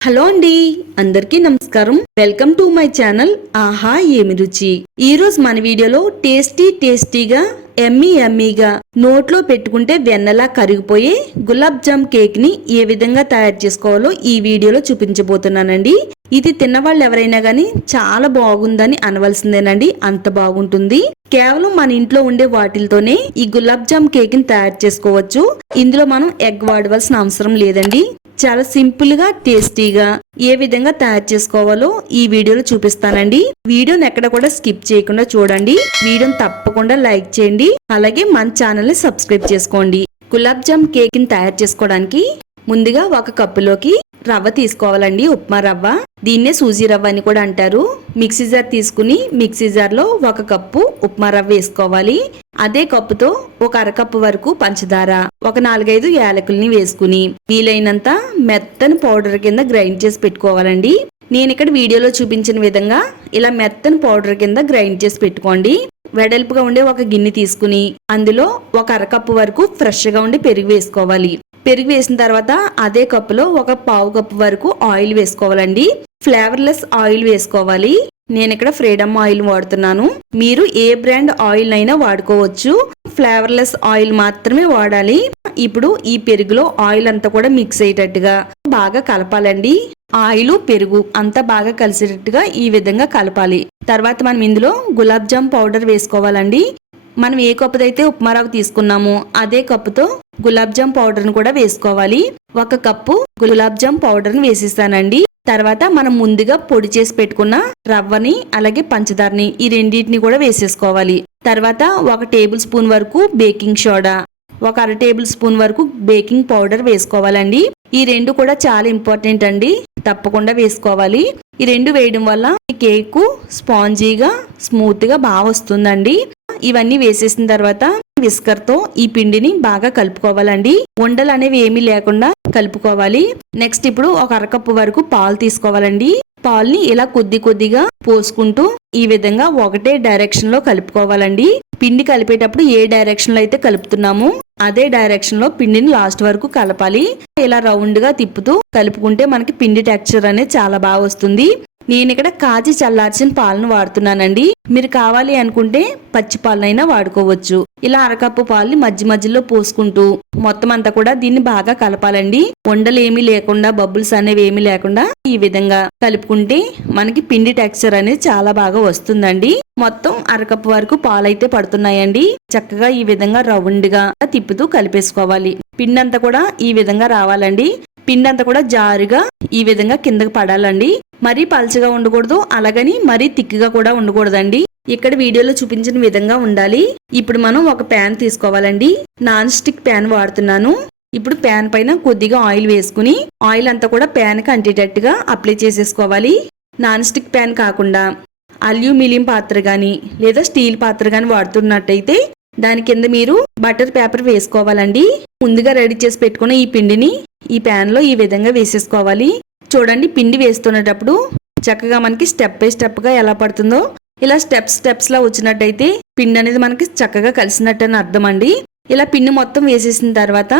Hello అండి, అందరికీ నమస్కారం. వెల్కమ్ టు మై ఛానల్ ఆహా ఏమి రుచి. ఈ రోజు మన వీడియోలో టేస్టీగా ఎమ్మీగా నోట్లో పెట్టుకుంటే వెన్నలా కరిగిపోయే గులాబ్ జామ్ కేక్ ని ఏ విధంగా తయారు చేసుకోవాలో ఈ వీడియోలో చూపించబోతున్నానండి. ఇది తిన్నవాళ్ళు ఎవరైనా గానీ చాలా బాగుందని అనవలసిందేనండి, అంత బాగుంటుంది. కేవలం మన ఇంట్లో ఉండే వాటితోనే ఈ గులాబ్ జామ్ కేక్ ని తయారు చేసుకోవచ్చు. ఇందులో మనం ఎగ్ వాడవలసిన అవసరం లేదండి. చాలా సింపుల్ గా టేస్టీగా ఏ విధంగా తయారు చేసుకోవాలో ఈ వీడియోలో చూపిస్తానండి. వీడియోని ఎక్కడ కూడా స్కిప్ చేయకుండా చూడండి. వీడియోని తప్పకుండా లైక్ చేయండి. అలాగే మన ఛానల్ ని సబ్స్క్రైబ్ చేసుకోండి. గులాబ్ జామ్ కేక్ ని తయారు చేసుకోవడానికి ముందుగా ఒక కప్పులోకి రవ్వ తీసుకోవాలండి, ఉప్మా రవ్వ. దీన్నే సూజీ రవ్వ అని కూడా అంటారు. మిక్సీ జార్ తీసుకుని మిక్సీ జార్ లో ఒక కప్పు ఉప్మా రవ్వ వేసుకోవాలి. అదే కప్పుతో ఒక అరకప్పు వరకు పంచదార, ఒక 4-5 యాలకుల్ని వేసుకుని వీలైనంత మెత్తని పౌడర్ కింద గ్రైండ్ చేసి పెట్టుకోవాలండి. నేను ఇక్కడ వీడియోలో చూపించిన విధంగా ఇలా మెత్తని పౌడర్ కింద గ్రైండ్ చేసి పెట్టుకోండి. వెడల్పుగా ఉండే ఒక గిన్నె తీసుకుని అందులో ఒక అరకప్పు వరకు ఫ్రెష్ గా ఉండి పెరుగు వేసుకోవాలి. పెరుగు వేసిన తర్వాత అదే కప్పులో ఒక పావు కప్పు వరకు ఆయిల్ వేసుకోవాలండి. ఫ్లేవర్లెస్ ఆయిల్ వేసుకోవాలి. నేను ఇక్కడ ఫ్రీడమ్ ఆయిల్ వాడుతున్నాను. మీరు ఏ బ్రాండ్ ఆయిల్ అయినా వాడుకోవచ్చు. ఫ్లేవర్లెస్ ఆయిల్ మాత్రమే వాడాలి. ఇప్పుడు ఈ పెరుగులో ఆయిల్ అంతా కూడా మిక్స్ అయ్యేటట్టుగా బాగా కలపాలండి. ఆయిల్ పెరుగు అంతా బాగా కలిసేటట్టుగా ఈ విధంగా కలపాలి. తర్వాత మనం ఇందులో గులాబ్ జామ్ పౌడర్ వేసుకోవాలండి. మనం ఏ కప్పుదైతే ఉప్మా రవ్వ తీసుకున్నామో అదే కప్పుతో గులాబ్ జామ్ పౌడర్ ను కూడా వేసుకోవాలి. ఒక కప్పు గులాబ్ జామ్ పౌడర్ ని వేసేసానండి. తర్వాత మనం ముందుగా పొడి చేసి పెట్టుకున్న రవ్వని అలాగే పంచదారని ఈ రెండింటిని కూడా వేసేసుకోవాలి. తర్వాత 1 టేబుల్ స్పూన్ వరకు బేకింగ్ సోడా, ఒక 1/2 టేబుల్ స్పూన్ వరకు బేకింగ్ పౌడర్ వేసుకోవాలండి. ఈ రెండు కూడా చాలా ఇంపార్టెంట్ అండి, తప్పకుండా వేసుకోవాలి. ఈ రెండు వేయడం వల్ల కేక్ స్పాంజీగా స్మూత్ గా బాగా వస్తుందండి. ఇవన్నీ వేసేసిన తర్వాత విస్కర్ తో ఈ పిండిని బాగా కలుపుకోవాలండి. ఉండలు అనేవి ఏమీ లేకుండా కలుపుకోవాలి. నెక్స్ట్ ఇప్పుడు ఒక అరకప్పు వరకు పాలు తీసుకోవాలండి. పాల్ని ఇలా కొద్దిగా పోసుకుంటూ ఈ విధంగా ఒకటే డైరెక్షన్ లో కలుపుకోవాలండి. పిండి కలిపేటప్పుడు ఏ డైరెక్షన్ లో అయితే కలుపుతున్నామో అదే డైరెక్షన్ లో పిండిని లాస్ట్ వరకు కలపాలి. ఇలా రౌండ్ గా తిప్పుతూ కలుపుకుంటే మనకి పిండి టెక్స్చర్ అనేది చాలా బాగా వస్తుంది. నేను ఇక్కడ కాచి చల్లార్చిన పాలను వాడుతున్నానండి. మీరు కావాలి అనుకుంటే పచ్చి పాలనైనా వాడుకోవచ్చు. ఇలా అరకప్పు పాలని మధ్యలో పోసుకుంటూ మొత్తం అంతా కూడా దీన్ని బాగా కలపాలండి. ఉండలు ఏమీ లేకుండా బబుల్స్ అనేవి ఏమీ లేకుండా ఈ విధంగా కలుపుకుంటే మనకి పిండి టెక్స్చర్ అనేది చాలా బాగా వస్తుందండి. మొత్తం అరకప్పు వరకు పాలైతే పడుతున్నాయండి. చక్కగా ఈ విధంగా రౌండ్ గా తిప్పుతూ కలిపేసుకోవాలి. పిండి అంతా కూడా ఈ విధంగా రావాలండి. పిండి అంతా కూడా జారుగా ఈ విధంగా కిందకి పడాలండి. మరీ పల్చగా ఉండకూడదు, అలాగని మరీ తిక్కుగా కూడా ఉండకూడదండి. ఇక్కడ వీడియోలో చూపించిన విధంగా ఉండాలి. ఇప్పుడు మనం ఒక ప్యాన్ తీసుకోవాలండి. నాన్ స్టిక్ ప్యాన్ వాడుతున్నాను. ఇప్పుడు ప్యాన్ పైన కొద్దిగా ఆయిల్ వేసుకుని ఆయిల్ అంతా కూడా ప్యాన్ కి అంటేటట్టుగా అప్లై చేసేసుకోవాలి. నాన్ స్టిక్ ప్యాన్ కాకుండా అల్యూమినియం పాత్ర గాని లేదా స్టీల్ పాత్ర గాని వాడుతున్నట్టయితే దాని కింద మీరు బటర్ పేపర్ వేసుకోవాలండి. ముందుగా రెడీ చేసి పెట్టుకున్న ఈ పిండిని ఈ ప్యాన్ లో ఈ విధంగా వేసేసుకోవాలి. చూడండి, పిండి వేస్తున్నప్పుడు చక్కగా మనకి స్టెప్ బై స్టెప్ గా ఎలా పడుతుందో ఇలా స్టెప్స్ లా వచ్చినట్టయితే పిండి అనేది మనకి చక్కగా కలిసినట్టు అని అర్థం అండి. ఇలా పిండి మొత్తం వేసేసిన తర్వాత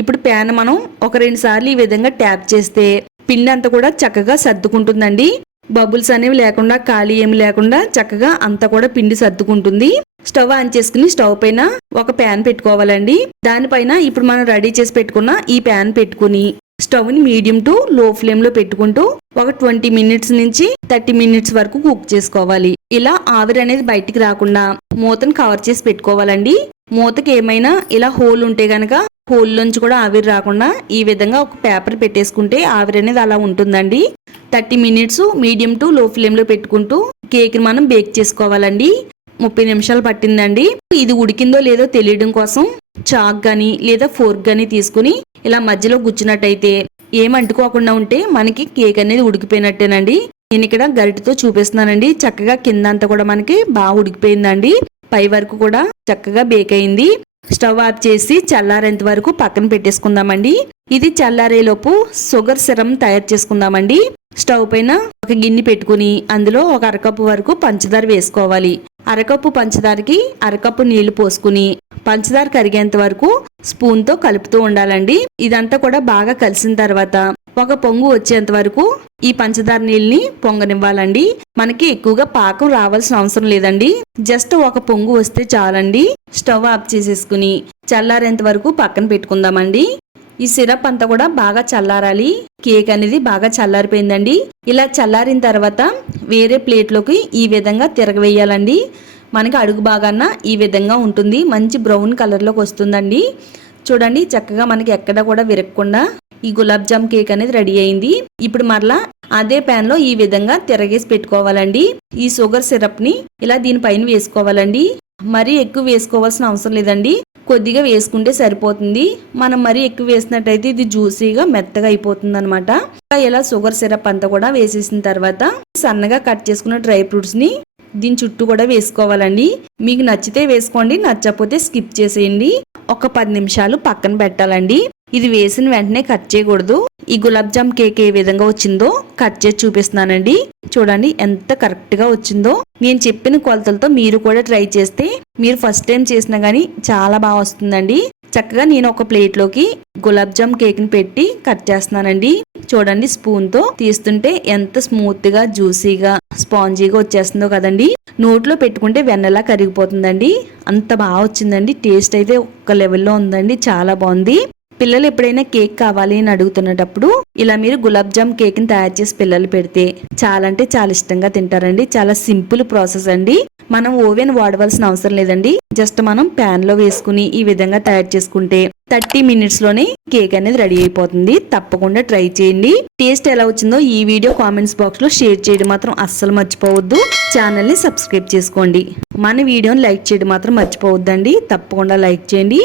ఇప్పుడు ప్యాన్ మనం 1-2 సార్లు ఈ విధంగా ట్యాప్ చేస్తే పిండి అంతా కూడా చక్కగా సర్దుకుంటుందండి. బబుల్స్ అనేవి లేకుండా ఖాళీ ఏమి లేకుండా చక్కగా అంతా కూడా పిండి సర్దుకుంటుంది. స్టవ్ ఆన్ చేసుకుని స్టవ్ పైన ఒక ప్యాన్ పెట్టుకోవాలండి. దానిపైన ఇప్పుడు మనం రెడీ చేసి పెట్టుకున్న ఈ ప్యాన్ పెట్టుకుని స్టవ్ ని మీడియం టు లో ఫ్లేమ్ లో పెట్టుకుంటూ ఒక 20 మినిట్స్ నుంచి 30 మినిట్స్ వరకు కుక్ చేసుకోవాలి. ఇలా ఆవిరి అనేది బయటికి రాకుండా మూతను కవర్ చేసి పెట్టుకోవాలండి. మూతకి ఏమైనా ఇలా హోల్ ఉంటే గనక హోల్ నుంచి కూడా ఆవిరి రాకుండా ఈ విధంగా ఒక పేపర్ పెట్టేసుకుంటే ఆవిరి అనేది అలా ఉంటుందండి. 30 మినిట్స్ మీడియం టు లో ఫ్లేమ్ లో పెట్టుకుంటూ కేక్ ని మనం బేక్ చేసుకోవాలండి. 30 నిమిషాలు పట్టిందండి. ఇది ఉడికిందో లేదో తెలియడం కోసం చాక్ గాని లేదా ఫోర్క్ గాని తీసుకుని ఇలా మధ్యలో గుచ్చినట్టయితే ఏమంటుకోకుండా ఉంటే మనకి కేక్ అనేది ఉడికిపోయినట్టేనండి. నేను ఇక్కడ గరిటతో చూపిస్తున్నానండి. చక్కగా కింద అంతా కూడా మనకి బాగా ఉడికిపోయిందండి. పై వరకు కూడా చక్కగా బేక్ అయింది. స్టవ్ ఆఫ్ చేసి చల్లారేంత వరకు పక్కన పెట్టేసుకుందామండి. ఇది చల్లారేలోపు షుగర్ సిరప్ తయారు చేసుకుందామండి. స్టవ్ పైన ఒక గిన్నె పెట్టుకుని అందులో ఒక అరకప్పు వరకు పంచదార వేసుకోవాలి. అరకప్పు పంచదారకి అరకప్పు నీళ్లు పోసుకుని పంచదార కరిగేంత వరకు స్పూన్ తో కలుపుతూ ఉండాలండి. ఇదంతా కూడా బాగా కలిసిన తర్వాత ఒక పొంగు వచ్చేంత వరకు ఈ పంచదార నీళ్ళని పొంగనివ్వాలండి. మనకి ఎక్కువగా పాకం రావాల్సిన అవసరం లేదండి. జస్ట్ ఒక పొంగు వస్తే చాలండి. స్టవ్ ఆఫ్ చేసేసుకుని చల్లారేంత వరకు పక్కన పెట్టుకుందామండి. ఈ సిరప్ అంతా కూడా బాగా చల్లారాలి. కేక్ అనేది బాగా చల్లారిపోయిందండి. ఇలా చల్లారిన తర్వాత వేరే ప్లేట్లోకి ఈ విధంగా తిరగవేయాలండి. మనకి అడుగు భాగాన ఈ విధంగా ఉంటుంది. మంచి బ్రౌన్ కలర్లోకి వస్తుందండి. చూడండి, చక్కగా మనకి ఎక్కడ కూడా విరగకుండా ఈ గులాబ్ జామ్ కేక్ అనేది రెడీ అయింది. ఇప్పుడు మరలా అదే ప్యాన్ లో ఈ విధంగా తిరగేసి పెట్టుకోవాలండి. ఈ షుగర్ సిరప్ ని ఇలా దీనిపైన వేసుకోవాలండి. మరీ ఎక్కువ వేసుకోవాల్సిన అవసరం లేదండి. కొద్దిగా వేసుకుంటే సరిపోతుంది. మనం మరీ ఎక్కువ వేసినట్టయితే ఇది జ్యూసీగా మెత్తగా అయిపోతుంది అనమాట. ఇలా షుగర్ సిరప్ అంతా కూడా వేసేసిన తర్వాత సన్నగా కట్ చేసుకున్న డ్రై ఫ్రూట్స్ ని దీని చుట్టూ కూడా వేసుకోవాలండి. మీకు నచ్చితే వేసుకోండి, నచ్చకపోతే స్కిప్ చేసేయండి. ఒక 10 నిమిషాలు పక్కన పెట్టాలండి. ఇది వేసిన వెంటనే కట్ చేయకూడదు. ఈ గులాబ్ జామ్ కేక్ ఏ విధంగా వచ్చిందో కట్ చేసి చూపిస్తున్నానండి. చూడండి ఎంత కరెక్ట్ గా వచ్చిందో. నేను చెప్పిన కొలతలతో మీరు కూడా ట్రై చేస్తే మీరు ఫస్ట్ టైం చేసినా గానీ చాలా బాగా వస్తుందండి. చక్కగా నేను ఒక ప్లేట్ లోకి గులాబ్ జామ్ కేక్ ని పెట్టి కట్ చేస్తున్నానండి. చూడండి, స్పూన్ తో తీస్తుంటే ఎంత స్మూత్ గా జ్యూసీగా స్పాంజీగా వచ్చేస్తుందో కదండి. నోట్లో పెట్టుకుంటే వెన్నలా కరిగిపోతుందండి. అంత బాగా వచ్చిందండి. టేస్ట్ అయితే ఒక లెవెల్లో ఉందండి. చాలా బాగుంది. పిల్లలు ఎప్పుడైనా కేక్ కావాలి అని అడుగుతున్నప్పుడు ఇలా మీరు గులాబ్ జామ్ కేక్ ని తయారు చేసి పిల్లలు పెడితే చాలా అంటే చాలా ఇష్టంగా తింటారండి. చాలా సింపుల్ ప్రాసెస్ అండి. మనం ఓవెన్ వాడవలసిన అవసరం లేదండి. జస్ట్ మనం ప్యాన్ లో వేసుకుని ఈ విధంగా తయారు చేసుకుంటే 30 మినిట్స్ లోనే కేక్ అనేది రెడీ అయిపోతుంది. తప్పకుండా ట్రై చేయండి. టేస్ట్ ఎలా వచ్చిందో ఈ వీడియో కామెంట్స్ బాక్స్ లో షేర్ చేయడం మాత్రం అస్సలు మర్చిపోవద్దు. ఛానల్ ని సబ్స్క్రైబ్ చేసుకోండి. మన వీడియోని లైక్ చేయడం మాత్రం మర్చిపోవద్దండి. తప్పకుండా లైక్ చేయండి.